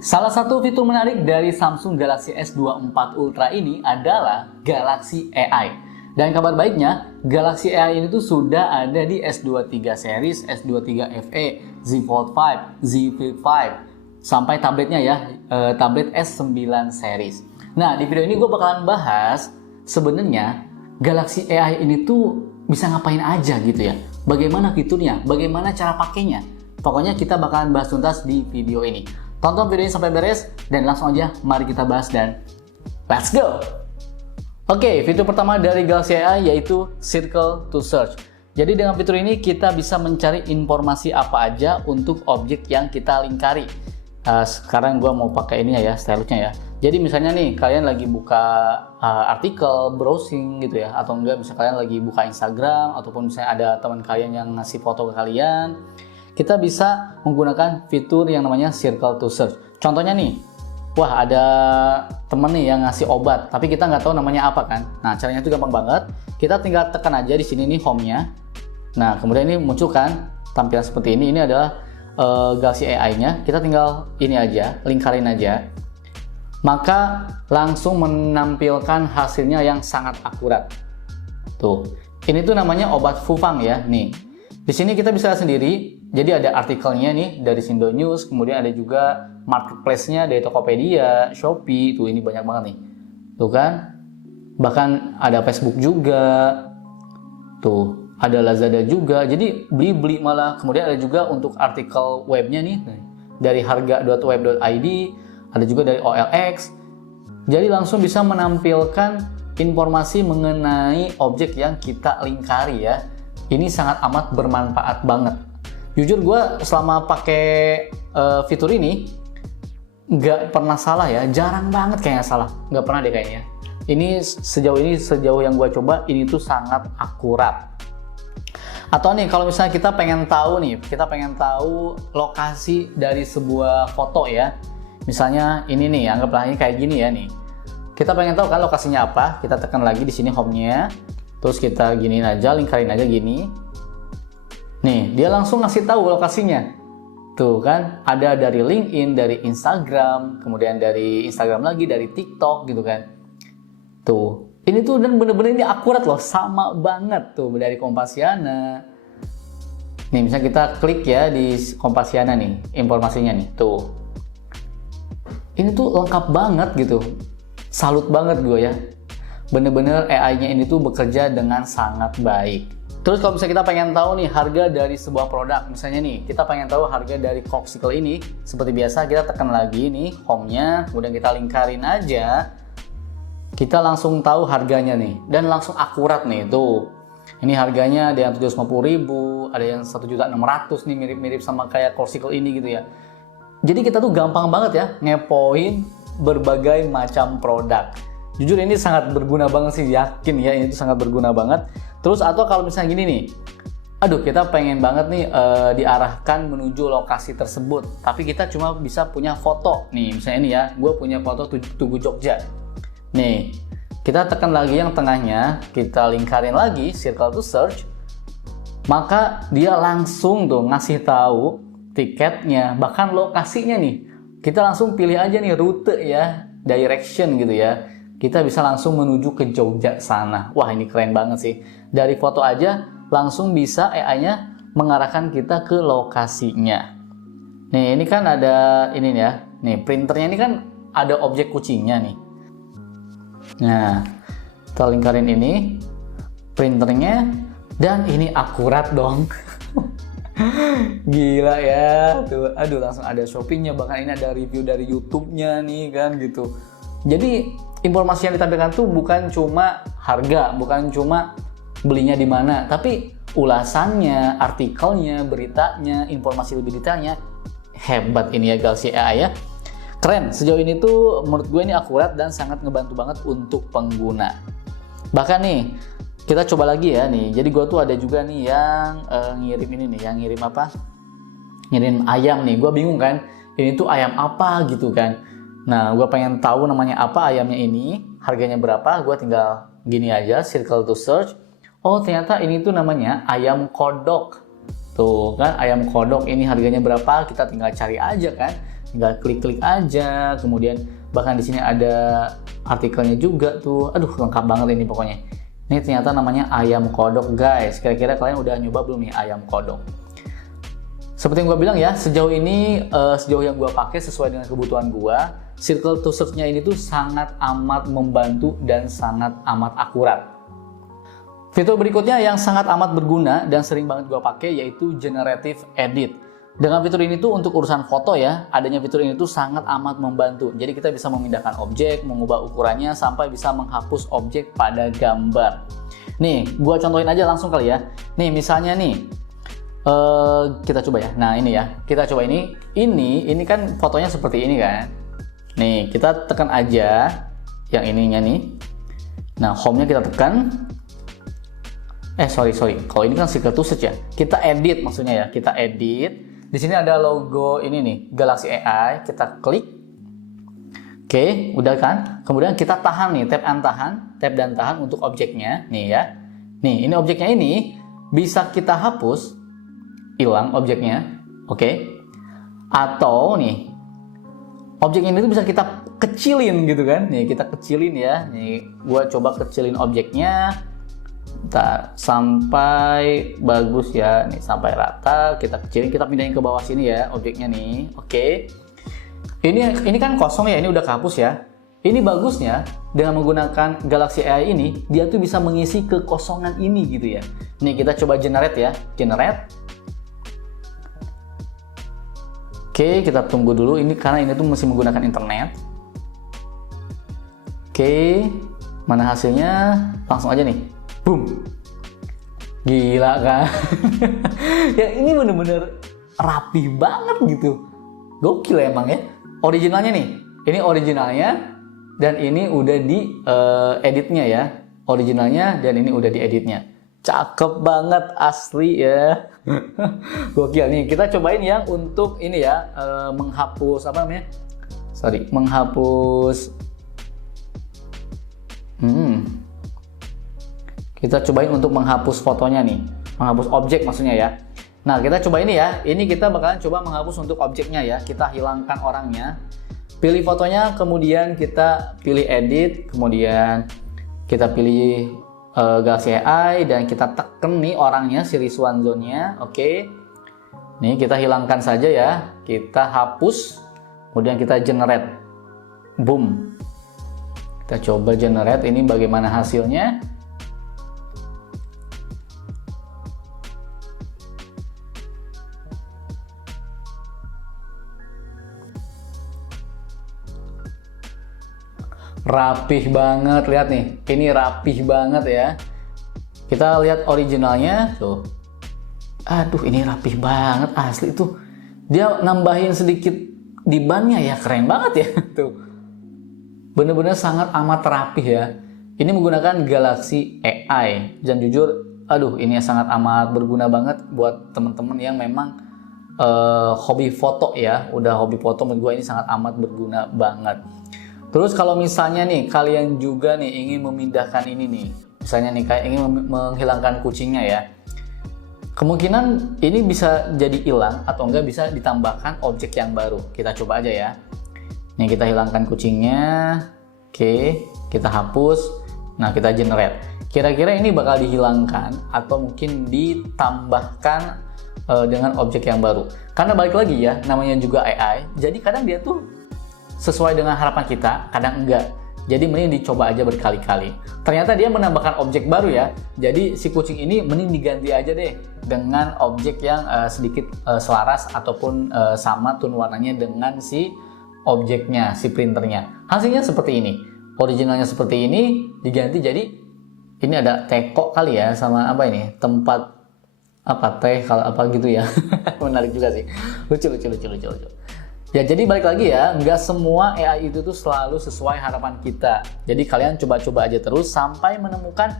Salah satu fitur menarik dari Samsung Galaxy S24 Ultra ini adalah Galaxy AI. Dan kabar baiknya, Galaxy AI ini tuh sudah ada di S23 series, S23 FE, Z Fold 5, Z Flip 5, sampai tabletnya ya, tablet S9 series. Nah, di video ini gue bakalan bahas sebenarnya Galaxy AI ini tuh bisa ngapain aja gitu ya. Bagaimana fiturnya, bagaimana cara pakainya. Pokoknya kita bakalan bahas tuntas di video ini. Tonton video ini sampai beres dan langsung aja mari kita bahas dan let's go! Oke, fitur pertama dari Galaxy AI yaitu Circle to Search. Jadi dengan fitur ini kita bisa mencari informasi apa aja untuk objek yang kita lingkari. Sekarang gua mau pakai ini ya, stylus-nya ya. Jadi misalnya nih kalian lagi buka artikel, browsing gitu ya, atau enggak misalnya kalian lagi buka Instagram ataupun misalnya ada teman kalian yang ngasih foto ke kalian, kita bisa menggunakan fitur yang namanya Circle to Search. Contohnya nih, wah ada temen nih yang ngasih obat, tapi kita nggak tahu namanya apa kan. Nah caranya itu gampang banget. Kita tinggal tekan aja di sini nih home-nya. Nah kemudian ini muncul kan tampilan seperti ini. Ini adalah Galaxy AI-nya. Kita tinggal ini aja, lingkarin aja. Maka langsung menampilkan hasilnya yang sangat akurat. Tuh, ini tuh namanya obat Fufang ya. Nih, di sini kita bisa lihat sendiri. Jadi ada artikelnya nih dari Sindo News, kemudian ada juga marketplace-nya dari Tokopedia, Shopee, tuh ini banyak banget nih. Tuh kan? Bahkan ada Facebook juga. Tuh, ada Lazada juga. Jadi beli-beli malah. Kemudian ada juga untuk artikel webnya nih dari harga.web.id, ada juga dari OLX. Jadi langsung bisa menampilkan informasi mengenai objek yang kita lingkari ya. Ini sangat amat bermanfaat banget. Jujur gue selama pakai fitur ini nggak pernah salah ya, jarang banget kayaknya salah, nggak pernah deh kayaknya. Ini sejauh yang gue coba ini tuh sangat akurat. Atau nih kalau misalnya kita pengen tahu lokasi dari sebuah foto ya, misalnya ini nih, anggaplah ini kayak gini ya nih. Kita pengen tahu kan lokasinya apa, kita tekan lagi di sini home-nya, terus kita giniin aja, lingkarin aja gini. Nih, dia langsung ngasih tahu lokasinya. Tuh kan, ada dari LinkedIn, dari Instagram, kemudian dari Instagram lagi, dari TikTok gitu kan. Tuh, ini tuh dan bener-bener ini akurat loh, sama banget tuh dari Kompasiana. Nih, misalnya kita klik ya di Kompasiana nih, informasinya nih, tuh. Ini tuh lengkap banget gitu. Salut banget gue ya. Bener-bener AI-nya ini tuh bekerja dengan sangat baik. Terus kalau misalnya kita pengen tahu nih harga dari sebuah produk, misalnya nih kita pengen tahu harga dari Corkcicle ini, seperti biasa kita tekan lagi nih home-nya, kemudian kita lingkarin aja, kita langsung tahu harganya nih, dan langsung akurat nih tuh. Ini harganya ada yang 750.000, ada yang 1.600.000 nih, mirip-mirip sama kayak Corkcicle ini gitu ya. Jadi kita tuh gampang banget ya ngepoin berbagai macam produk. Jujur ini sangat berguna banget sih, yakin ya ini tuh sangat berguna banget. Terus atau kalau misalnya gini nih, aduh kita pengen banget nih diarahkan menuju lokasi tersebut, tapi kita cuma bisa punya foto. Nih misalnya ini ya, gue punya foto Tugu Jogja. Nih, kita tekan lagi yang tengahnya, kita lingkarin lagi Circle to Search, maka dia langsung tuh ngasih tahu tiketnya, bahkan lokasinya nih. Kita langsung pilih aja nih rute ya, direction gitu ya. Kita bisa langsung menuju ke Jogja sana. Wah ini keren banget sih. Dari foto aja langsung bisa AI-nya mengarahkan kita ke lokasinya. Nih ini kan ada ini ya. Nih printernya ini kan ada objek kucingnya nih. Nah kita lingkarin ini printernya dan ini akurat dong. Gila ya. Tuh, aduh langsung ada Shopee-nya, bahkan ini ada review dari YouTube-nya nih kan gitu. Jadi informasi yang ditampilkan tuh bukan cuma harga, bukan cuma belinya di mana, tapi ulasannya, artikelnya, beritanya, informasi lebih detailnya. Hebat ini ya Galaxy AI ya. Keren, sejauh ini tuh menurut gue ini akurat dan sangat ngebantu banget untuk pengguna. Bahkan nih, kita coba lagi ya nih. Jadi gue tuh ada juga nih yang ngirim ini nih, yang ngirim apa? Ngirim ayam nih. Gue bingung kan, ini tuh ayam apa gitu kan. Nah, gue pengen tahu namanya apa ayamnya ini, harganya berapa, gue tinggal gini aja, Circle to Search. Oh, ternyata ini tuh namanya ayam kodok. Tuh kan, ayam kodok ini harganya berapa, kita tinggal cari aja kan. tinggal klik-klik aja. Kemudian bahkan di sini ada artikelnya juga tuh. Aduh, lengkap banget ini pokoknya. Ini ternyata namanya ayam kodok, guys. Kira-kira kalian udah nyoba belum nih ayam kodok? Seperti yang gue bilang ya, sejauh ini sejauh yang gue pakai sesuai dengan kebutuhan gue, circle to search-nya ini tuh sangat amat membantu dan sangat amat akurat. Fitur berikutnya yang sangat amat berguna dan sering banget gue pakai yaitu Generative Edit. Dengan fitur ini tuh untuk urusan foto ya, adanya fitur ini tuh sangat amat membantu. Jadi kita bisa memindahkan objek, mengubah ukurannya, sampai bisa menghapus objek pada gambar. Nih, gue contohin aja langsung kali ya. Nih, misalnya nih, kita coba ya. Nah ini ya, kita coba ini. Ini kan fotonya seperti ini kan. Nih, kita tekan aja yang ininya nih. Nah, home-nya kita tekan. Sorry. Kalau ini kan circle to search ya. Kita edit maksudnya ya. Kita edit. Di sini ada logo ini nih, Galaxy AI. Kita klik. Oke, udah kan? Kemudian kita tahan nih, tab dan tahan untuk objeknya. Nih ya. Nih, ini objeknya ini bisa kita hapus, hilang objeknya. Oke. Atau nih, objek ini tuh bisa kita kecilin gitu kan. Nih, kita kecilin ya. Nih, gua coba kecilin objeknya. Ntar sampai bagus ya, nih sampai rata, kita kecilin, kita pindahin ke bawah sini ya objeknya nih. Oke. Ini kan kosong ya, ini udah kehapus ya. Ini bagusnya dengan menggunakan Galaxy AI ini, dia tuh bisa mengisi kekosongan ini gitu ya. Nih kita coba generate ya, generate. Oke, kita tunggu dulu ini karena ini tuh masih menggunakan internet. Oke, mana hasilnya? Langsung aja nih. Boom. Gila kan? Ya ini bener-bener rapih banget gitu. Gokil emang ya. Originalnya nih. Ini originalnya dan ini udah di editnya ya. Originalnya dan ini udah di editnya. Cakep banget asli ya. Gokil nih. Kita cobain yang untuk ini ya, menghapus apa namanya? Menghapus kita cobain untuk menghapus fotonya nih, menghapus objek maksudnya ya. Nah kita coba ini ya, ini kita bakalan coba menghapus untuk objeknya ya. Kita hilangkan orangnya, pilih fotonya, kemudian kita pilih edit, kemudian kita pilih Galaxy AI dan kita tekan nih orangnya, si Rizwan Zone-nya. Oke. Nih kita hilangkan saja ya, kita hapus, kemudian kita generate. Boom. Kita coba generate, ini bagaimana hasilnya. Rapih banget, lihat nih, ini rapih banget ya. Kita lihat originalnya tuh. Aduh, ini rapih banget asli tuh. Dia nambahin sedikit di bannya ya, keren banget ya tuh. Bener-bener sangat amat rapih ya. Ini menggunakan Galaxy AI dan jujur, aduh ini sangat amat berguna banget buat temen-temen yang memang hobi foto ya. Udah hobi foto, menurut gue ini sangat amat berguna banget. Terus kalau misalnya nih kalian juga nih ingin memindahkan ini nih, misalnya nih kayak ingin menghilangkan kucingnya ya, kemungkinan ini bisa jadi hilang atau enggak bisa ditambahkan objek yang baru. Kita coba aja ya. Nih kita hilangkan kucingnya, oke, kita hapus, nah kita generate. Kira-kira ini bakal dihilangkan atau mungkin ditambahkan dengan objek yang baru. Karena balik lagi ya, namanya juga AI, jadi kadang dia tuh sesuai dengan harapan kita, kadang enggak. Jadi mending dicoba aja berkali-kali. Ternyata dia menambahkan objek baru ya. Jadi si kucing ini mending diganti aja deh dengan objek yang sedikit selaras ataupun sama tone warnanya dengan si objeknya, si printernya. Hasilnya seperti ini. Originalnya seperti ini, diganti jadi ini ada teko kali ya, sama apa ini? Tempat apa teh kalau apa gitu ya. Menarik juga sih. Lucu. Ya jadi balik lagi ya, nggak semua AI itu tuh selalu sesuai harapan kita. Jadi kalian coba-coba aja terus sampai menemukan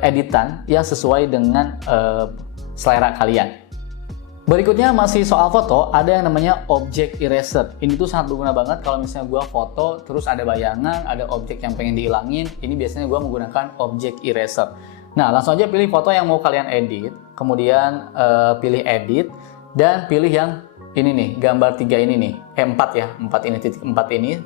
editan yang sesuai dengan selera kalian. Berikutnya masih soal foto, ada yang namanya object eraser. Ini tuh sangat berguna banget kalau misalnya gua foto terus ada bayangan, ada objek yang pengen dihilangin. Ini biasanya gua menggunakan object eraser. Nah langsung aja pilih foto yang mau kalian edit, kemudian pilih edit dan pilih yang ini nih, gambar 3 ini nih, 4 ya, 4 ini, titik 4 ini.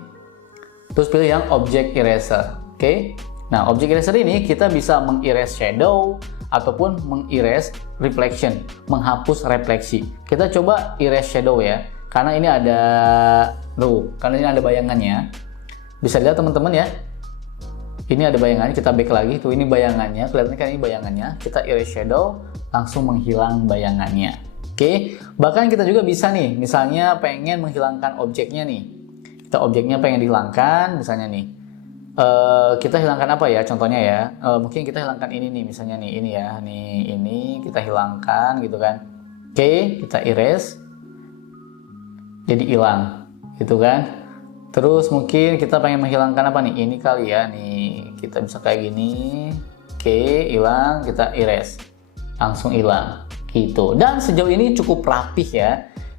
Terus pilih yang Object Eraser, oke? Nah, Object Eraser ini kita bisa mengerase shadow ataupun mengerase reflection, menghapus refleksi. Kita coba erase shadow ya, karena ini ada karena ini ada bayangannya. Bisa lihat teman-teman ya, ini ada bayangannya. Kita back lagi, tuh ini bayangannya, kelihatan kan ini bayangannya. Kita erase shadow, langsung menghilang bayangannya. Oke, bahkan kita juga bisa nih, misalnya pengen menghilangkan objeknya nih. Kita objeknya pengen dihilangkan, misalnya nih. Kita hilangkan apa ya? Contohnya ya, mungkin kita hilangkan ini nih, misalnya nih, ini ya, nih ini kita hilangkan gitu kan. Oke, kita erase, jadi hilang, gitu kan. Terus mungkin kita pengen menghilangkan apa nih? Ini kali ya, nih kita bisa kayak gini. Oke, hilang, kita erase, langsung hilang, gitu. Dan sejauh ini cukup rapih ya.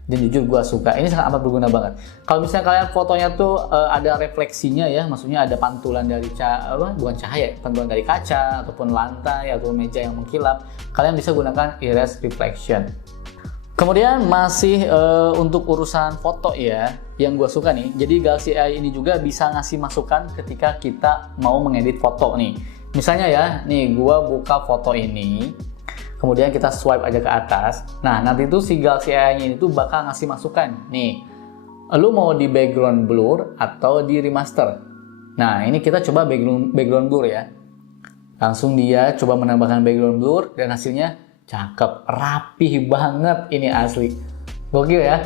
Dan jujur gue suka, ini sangat amat berguna banget. Kalau misalnya kalian fotonya tuh ada refleksinya ya, maksudnya ada pantulan dari bukan cahaya, pantulan dari kaca ataupun lantai atau meja yang mengkilap, kalian bisa gunakan erase reflection. Kemudian masih untuk urusan foto ya, yang gue suka nih. Jadi Galaxy AI ini juga bisa ngasih masukan ketika kita mau mengedit foto nih. Misalnya ya, nih gue buka foto ini, kemudian kita swipe aja ke atas. Nah, nanti tuh si Galaxy AI-nya ini tuh bakal ngasih masukan. Nih, lu mau di background blur atau di remaster? Nah, ini kita coba background blur ya. Langsung dia coba menambahkan background blur dan hasilnya cakep, rapih banget, ini asli. Gokil ya.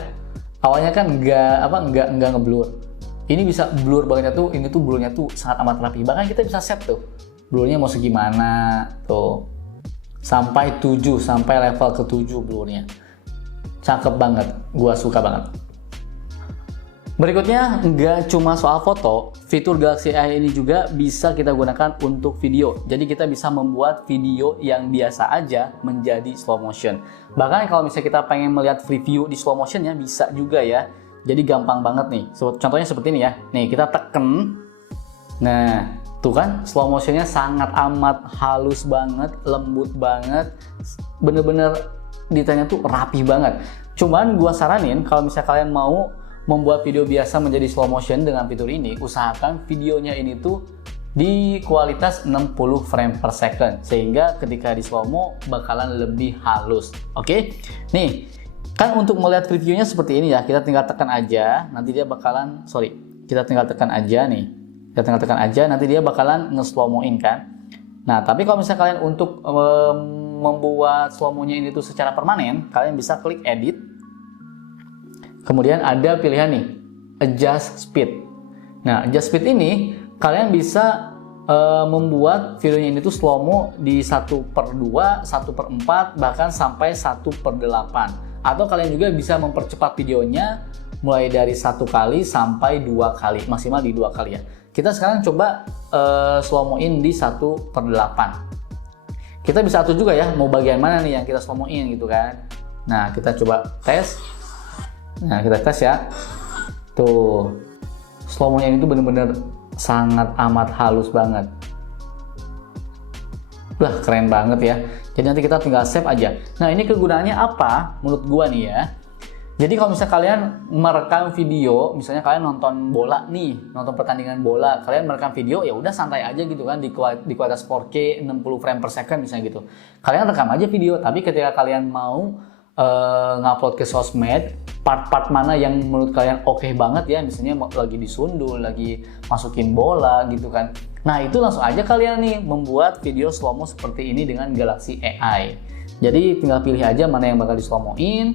Awalnya kan nggak ngeblur. Ini bisa blur bangetnya tuh, ini tuh blurnya tuh sangat amat rapi. Bahkan kita bisa set tuh. Blurnya mau segimana tuh. Sampai 7, sampai level ke-7 blurnya. Cakep banget, gua suka banget. Berikutnya, nggak cuma soal foto, fitur Galaxy AI ini juga bisa kita gunakan untuk video. Jadi kita bisa membuat video yang biasa aja menjadi slow motion. Bahkan kalau misalnya kita pengen melihat preview di slow motionnya bisa juga ya. Jadi gampang banget nih. Contohnya seperti ini ya. Nih kita tekan. Nah, tuh kan slow motionnya sangat amat halus banget, lembut banget. Bener-bener detailnya tuh rapi banget. Cuman gua saranin kalau misalnya kalian mau membuat video biasa menjadi slow motion dengan fitur ini, usahakan videonya ini tuh di kualitas 60 frame per second, sehingga ketika di slow mo bakalan lebih halus. Oke? Nih, kan untuk melihat previewnya seperti ini ya, kita tinggal tekan aja, nanti dia bakalan, kita tinggal tekan aja nih. Kita tinggal tekan aja, nanti dia bakalan nge-slow mo-in kan. Nah, tapi kalau misalnya kalian untuk membuat slow mo-nya ini tuh secara permanen, kalian bisa klik edit. Kemudian ada pilihan nih, adjust speed. Nah, adjust speed ini kalian bisa membuat videonya ini tuh slow mo di 1/2, 1/4, bahkan sampai 1/8. Atau kalian juga bisa mempercepat videonya mulai dari 1 kali sampai 2 kali, maksimal di 2 kali ya. Kita sekarang coba slow mo-in di 1/8. Kita bisa atur juga ya, mau bagian mana nih yang kita slow mo-in gitu kan. Nah, kita coba tes. Nah, kita tes ya. Tuh, slow mo-nya itu bener-bener sangat amat halus banget. Wah, keren banget ya. Jadi nanti kita tinggal save aja. Nah, ini kegunaannya apa menurut gua nih ya. Jadi kalau misalnya kalian merekam video, misalnya kalian nonton bola nih, nonton pertandingan bola, kalian merekam video, ya udah santai aja gitu kan, di kualitas 4K 60 frame per second misalnya gitu. Kalian rekam aja video, tapi ketika kalian mau ngupload ke sosmed, part-part mana yang menurut kalian oke banget ya, misalnya lagi disundul, lagi masukin bola gitu kan. Nah, itu langsung aja kalian nih membuat video slow mo seperti ini dengan Galaxy AI. Jadi tinggal pilih aja mana yang bakal di slow mo-in,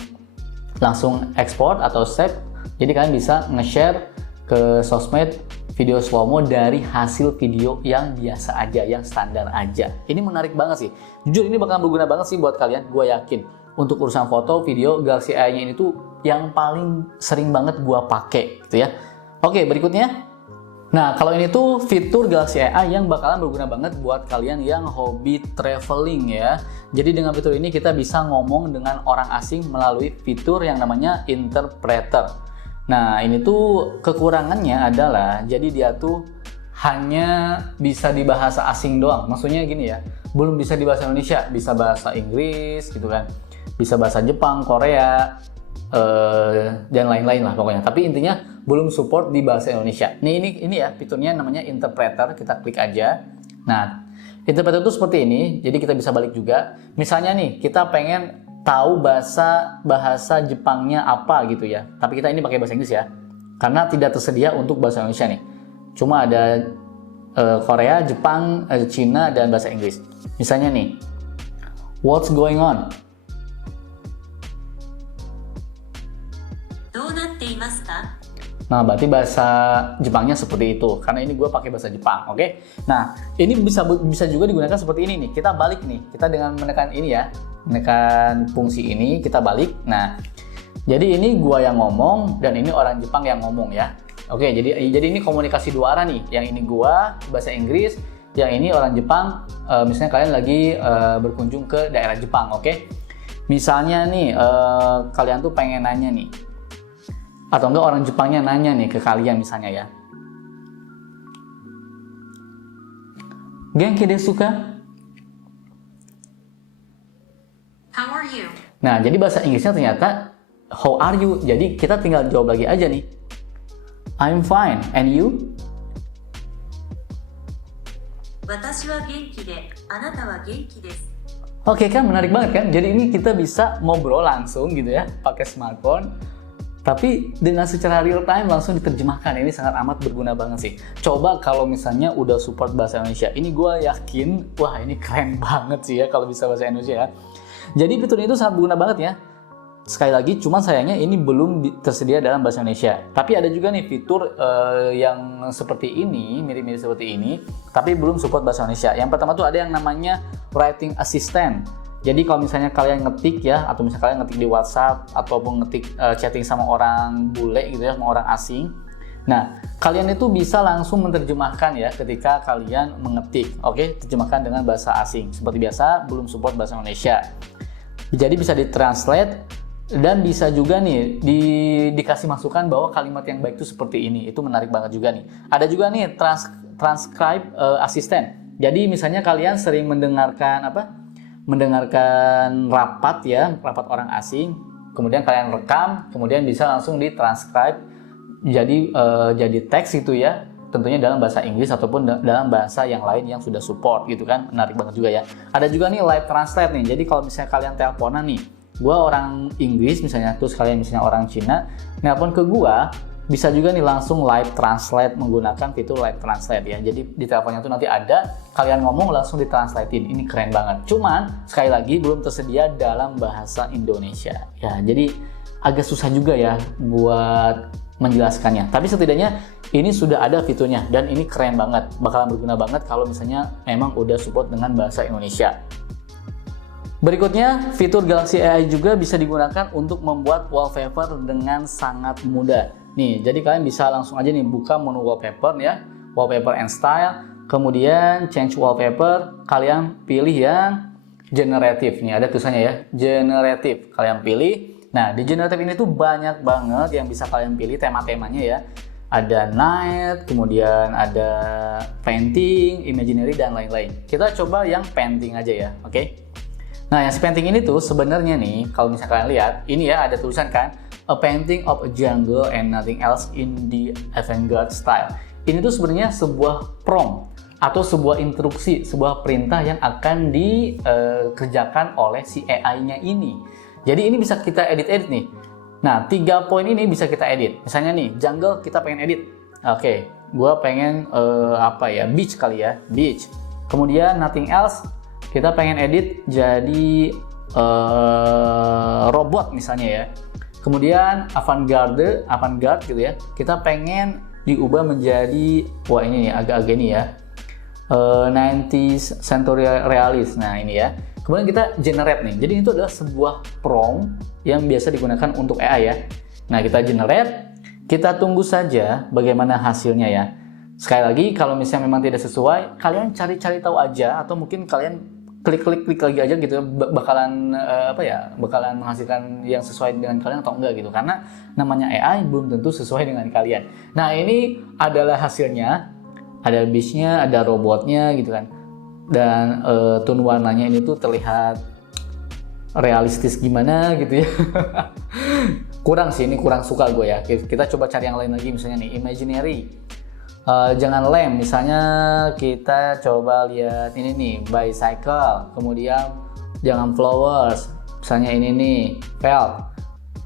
langsung export atau save. Jadi kalian bisa nge-share ke sosmed video slow mo dari hasil video yang biasa aja, yang standar aja. Ini menarik banget sih. Jujur ini bakal berguna banget sih buat kalian, gue yakin. Untuk urusan foto, video, Galaxy AI-nya ini tuh yang paling sering banget gua pakai gitu ya. Oke, berikutnya. Nah, kalau ini tuh fitur Galaxy AI yang bakalan berguna banget buat kalian yang hobi traveling ya. Jadi dengan fitur ini kita bisa ngomong dengan orang asing melalui fitur yang namanya interpreter. Nah, ini tuh kekurangannya adalah jadi dia tuh hanya bisa di bahasa asing doang. Maksudnya gini ya, belum bisa di bahasa Indonesia, bisa bahasa Inggris gitu kan. Bisa bahasa Jepang, Korea, dan lain-lain lah pokoknya. Tapi intinya belum support di bahasa Indonesia. Nih ini ya fiturnya namanya interpreter, kita klik aja. Nah, interpreter itu seperti ini, jadi kita bisa balik juga. Misalnya nih, kita pengen tahu bahasa Jepangnya apa gitu ya. Tapi kita ini pakai bahasa Inggris ya. Karena tidak tersedia untuk bahasa Indonesia nih. Cuma ada Korea, Jepang, Cina, dan bahasa Inggris. Misalnya nih, what's going on? Nah, berarti bahasa Jepangnya seperti itu. Karena ini gue pakai bahasa Jepang, oke? Nah, ini bisa juga digunakan seperti ini nih. Kita balik nih. Kita dengan menekan ini ya, menekan fungsi ini, kita balik. Nah, jadi ini gue yang ngomong dan ini orang Jepang yang ngomong ya. Oke, jadi ini komunikasi dua arah nih. Yang ini gue bahasa Inggris, yang ini orang Jepang. Misalnya kalian lagi berkunjung ke daerah Jepang, oke? Misalnya nih, kalian tuh pengen nanya nih. Atau enggak orang Jepangnya nanya nih ke kalian misalnya ya. Genki desu ka? How are you? Nah, jadi bahasa Inggrisnya ternyata how are you? Jadi kita tinggal jawab lagi aja nih. I'm fine, and you? 私は元気で、あなたは元気です。Oke kan, menarik banget kan? Jadi ini kita bisa ngobrol langsung gitu ya, pakai smartphone. Tapi dengan secara real time langsung diterjemahkan. Ini sangat amat berguna banget sih. Coba kalau misalnya udah support bahasa Indonesia. Ini gue yakin, wah ini keren banget sih ya kalau bisa bahasa Indonesia ya. Jadi fitur itu sangat berguna banget ya. Sekali lagi, cuman sayangnya ini belum tersedia dalam bahasa Indonesia. Tapi ada juga nih fitur yang seperti ini, mirip-mirip seperti ini, tapi belum support bahasa Indonesia. Yang pertama tuh ada yang namanya Writing Assistant. Jadi kalau misalnya kalian ngetik ya, atau misalnya kalian ngetik di WhatsApp, ataupun ngetik chatting sama orang bule gitu ya, sama orang asing. Nah, kalian itu bisa langsung menerjemahkan ya ketika kalian mengetik. Oke, terjemahkan dengan bahasa asing. Seperti biasa, belum support bahasa Indonesia. Jadi bisa ditranslate dan bisa juga nih dikasih masukan bahwa kalimat yang baik itu seperti ini. Itu menarik banget juga nih. Ada juga nih transcribe assistant. Jadi misalnya kalian sering mendengarkan rapat ya, rapat orang asing, kemudian kalian rekam, kemudian bisa langsung ditranscribe jadi teks gitu ya, tentunya dalam bahasa Inggris ataupun dalam bahasa yang lain yang sudah support gitu kan. Menarik banget juga ya. Ada juga nih live translate nih. Jadi kalau misalnya kalian teleponan nih, gua orang Inggris misalnya, terus kalian misalnya orang Cina nelpon ke gua, bisa juga nih langsung live translate menggunakan fitur live translate ya. Jadi di teleponnya tuh nanti ada, kalian ngomong langsung ditranslatein. Ini keren banget. Cuman sekali lagi belum tersedia dalam bahasa Indonesia. Ya, jadi agak susah juga ya buat menjelaskannya. Tapi setidaknya ini sudah ada fiturnya dan ini keren banget. Bakalan berguna banget kalau misalnya memang udah support dengan bahasa Indonesia. Berikutnya, fitur Galaxy AI juga bisa digunakan untuk membuat wallpaper dengan sangat mudah. Nih, jadi kalian bisa langsung aja nih buka menu wallpaper ya, wallpaper and style, kemudian change wallpaper, kalian pilih yang generatif. Nih ada tulisannya ya, generatif. Kalian pilih. Nah, di generatif ini tuh banyak banget yang bisa kalian pilih tema-temanya ya. Ada night, kemudian ada painting, imaginary dan lain-lain. Kita coba yang painting aja ya, oke? Nah, yang painting ini tuh sebenarnya nih, kalau misalnya kalian lihat, ini ya ada tulisan kan, a painting of a jungle and nothing else in the avant-garde style. Ini tuh sebenarnya sebuah prompt atau sebuah instruksi, sebuah perintah yang akan dikerjakan oleh si AI-nya ini. Jadi ini bisa kita edit-edit nih. Nah, 3 poin ini bisa kita edit. Misalnya nih, jungle kita pengen edit. Oke, gua pengen beach kali ya, beach. Kemudian nothing else, kita pengen edit jadi robot misalnya ya. Kemudian avant-garde gitu ya. Kita pengen diubah menjadi, wah ini nih agak-agak ini ya, 90s century realist. Nah ini ya. Kemudian kita generate nih. Jadi itu adalah sebuah prompt yang biasa digunakan untuk AI ya. Nah kita generate, kita tunggu saja bagaimana hasilnya ya. Sekali lagi kalau misalnya memang tidak sesuai, kalian cari-cari tahu aja atau mungkin kalian klik lagi aja gitu, bakalan bakalan menghasilkan yang sesuai dengan kalian atau enggak gitu, karena namanya AI belum tentu sesuai dengan kalian. Nah ini adalah hasilnya, ada beach-nya, ada robotnya gitu kan, dan tone warnanya ini tuh terlihat realistis gimana gitu ya. kurang sih, ini kurang suka gue ya. Kita coba cari yang lain lagi, misalnya nih imaginary. Jangan lem, misalnya kita coba lihat ini nih bicycle, kemudian jangan flowers, misalnya ini nih felt.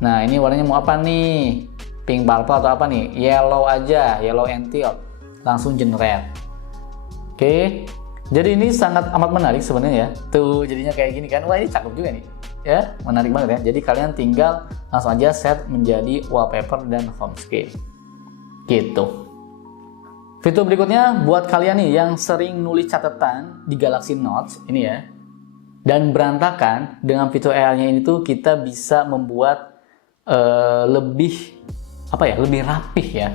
Nah ini warnanya mau apa nih, pink, purple atau apa nih, yellow aja, yellow and teal, langsung generate. Oke, jadi ini sangat amat menarik sebenarnya ya, tuh jadinya kayak gini kan, wah ini cakep juga nih ya, menarik banget ya. Jadi kalian tinggal langsung aja set menjadi wallpaper dan home screen gitu. Fitur berikutnya buat kalian nih yang sering nulis catatan di Galaxy Notes ini ya, dan berantakan, dengan fitur AI-nya ini tuh kita bisa membuat lebih rapih ya.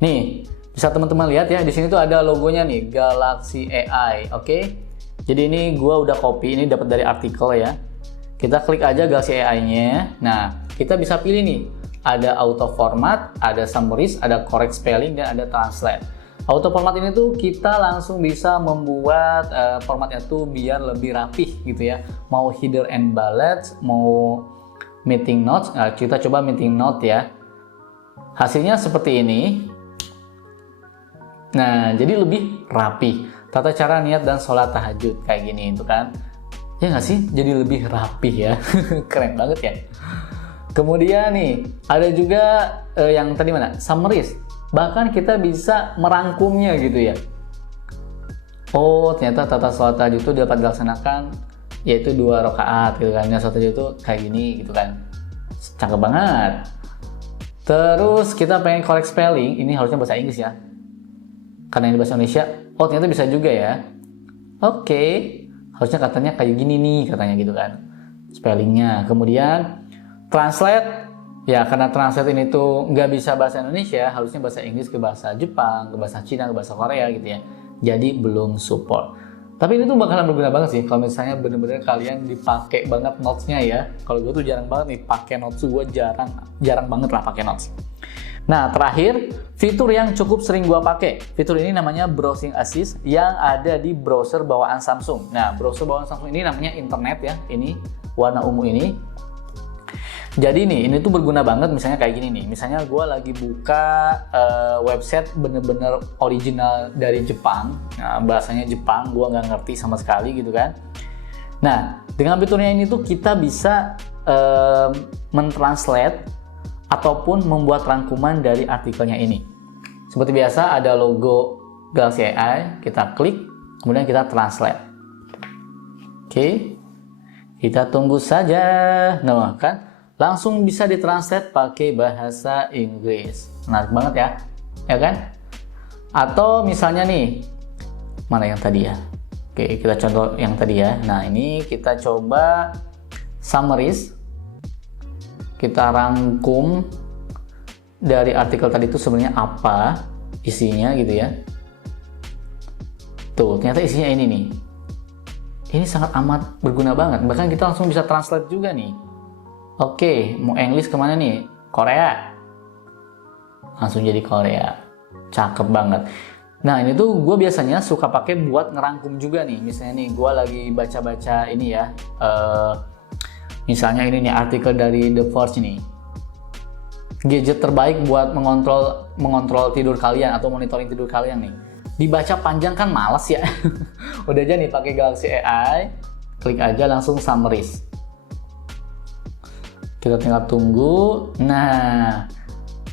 Nih bisa teman-teman lihat ya, di sini tuh ada logonya nih Galaxy AI. Oke, jadi ini gua udah copy, ini dapat dari artikel ya. Kita klik aja Galaxy AI-nya. Nah kita bisa pilih nih, ada auto format, ada summaries, ada correct spelling, dan ada translate. Auto format ini tuh kita langsung bisa membuat formatnya tuh biar lebih rapih gitu ya. Mau header and bullets, mau meeting notes. Nah, kita coba meeting note ya. Hasilnya seperti ini. Nah, jadi lebih rapih. Tata cara niat dan sholat tahajud kayak gini itu kan. Ya nggak sih? Jadi lebih rapih ya. Keren banget ya. Kemudian nih, ada juga yang tadi mana? Summaries. Bahkan kita bisa merangkumnya gitu ya. Oh ternyata tata sholat tahajud itu dapat dilaksanakan yaitu 2 rakaat gitu kan. Sholat tahajud itu kayak gini gitu kan. Cakep banget. Terus kita pengen correct spelling, ini harusnya bahasa Inggris ya. Karena ini bahasa Indonesia. Oh ternyata bisa juga ya. Oke, harusnya katanya kayak gini nih katanya gitu kan. Spellingnya. Kemudian translate. Ya karena translate ini tuh nggak bisa bahasa Indonesia, harusnya bahasa Inggris ke bahasa Jepang, ke bahasa Cina, ke bahasa Korea gitu ya. Jadi belum support. Tapi ini tuh bakalan berguna banget sih kalau misalnya bener-bener kalian dipakai banget notes-nya ya. Kalau gue tuh jarang banget nih pakai notes, gue jarang banget lah pakai notes. Nah terakhir, fitur yang cukup sering gue pakai. Fitur ini namanya Browsing Assist yang ada di browser bawaan Samsung. Nah browser bawaan Samsung ini namanya internet ya, ini warna ungu ini. Jadi nih, ini tuh berguna banget misalnya kayak gini nih. Misalnya gue lagi buka website bener-bener original dari Jepang. Nah, bahasanya Jepang, gue nggak ngerti sama sekali gitu kan. Nah, dengan fiturnya ini tuh kita bisa mentranslate ataupun membuat rangkuman dari artikelnya ini. Seperti biasa ada logo Galaxy AI, kita klik, kemudian kita translate. Oke, kita tunggu saja. Nah, kan? Langsung bisa ditranslate pakai bahasa Inggris. Menarik banget ya kan? Atau misalnya nih, mana yang tadi ya? Oke, kita contoh yang tadi ya. Nah, ini kita coba summaries. Kita rangkum dari artikel tadi itu sebenarnya apa isinya gitu ya. Tuh, ternyata isinya ini nih. Ini sangat amat berguna banget. Bahkan kita langsung bisa translate juga nih. Oke, mau English kemana nih? Korea. Langsung jadi Korea. Cakep banget. Nah ini tuh gue biasanya suka pakai buat ngerangkum juga nih. Misalnya nih gue lagi baca-baca ini ya. Misalnya ini nih artikel dari The Forge nih. Gadget terbaik buat mengontrol tidur kalian atau monitoring tidur kalian nih. Dibaca panjang kan males ya. Udah aja nih pakai Galaxy AI. Klik aja langsung summaries. Kita tinggal tunggu. Nah,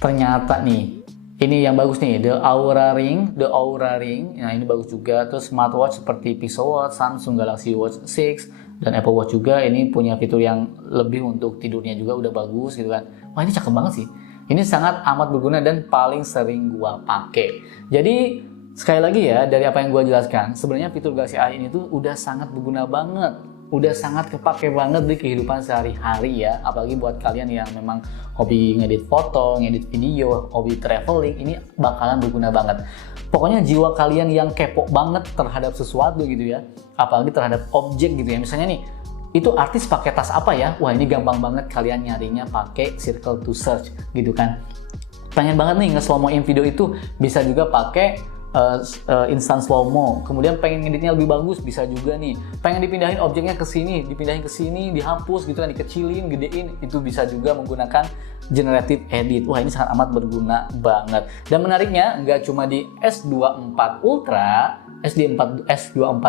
ternyata nih, ini yang bagus nih, The Aura Ring. Nah, ini bagus juga. Terus smartwatch seperti Pixel Watch, Samsung Galaxy Watch 6, dan Apple Watch juga. Ini punya fitur yang lebih untuk tidurnya juga udah bagus gitu kan. Wah, ini cakep banget sih. Ini sangat amat berguna dan paling sering gua pakai. Jadi, sekali lagi ya, dari apa yang gua jelaskan, sebenarnya fitur Galaxy AI ini tuh udah sangat berguna banget. Udah sangat kepake banget di kehidupan sehari-hari ya, apalagi buat kalian yang memang hobi ngedit foto, ngedit video, hobi traveling, ini bakalan berguna banget. Pokoknya jiwa kalian yang kepo banget terhadap sesuatu gitu ya, apalagi terhadap objek gitu ya, misalnya nih, itu artis pakai tas apa ya? Wah ini gampang banget kalian nyarinya pakai circle to search gitu kan. Pengen banget nih nge-slow-moin video itu, bisa juga pakai instant slow-mo. Kemudian pengen ngeditnya lebih bagus, bisa juga nih. Pengen dipindahin objeknya ke sini, dihapus gitu kan, dikecilin, gedein, itu bisa juga menggunakan generative edit. Wah, ini sangat amat berguna banget. Dan menariknya, nggak cuma di S24 Ultra, S24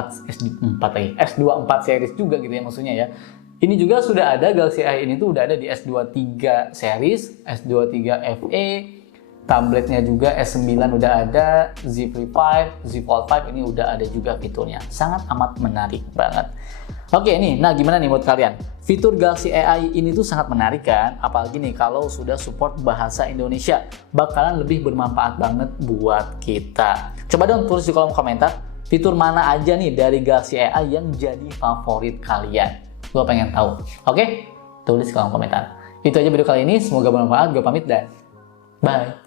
series juga gitu ya maksudnya ya. Ini juga sudah ada, Galaxy AI ini tuh udah ada di S23 series, S23 FE, tabletnya juga S9 udah ada, Z Flip 5, Z Fold 5 ini udah ada juga fiturnya. Sangat amat menarik banget. Oke nih, nah gimana nih menurut kalian? Fitur Galaxy AI ini tuh sangat menarik kan? Apalagi nih kalau sudah support bahasa Indonesia, bakalan lebih bermanfaat banget buat kita. Coba dong tulis di kolom komentar, fitur mana aja nih dari Galaxy AI yang jadi favorit kalian? Gue pengen tahu. Oke? Tulis di kolom komentar. Itu aja video kali ini, semoga bermanfaat. Gue pamit dan bye.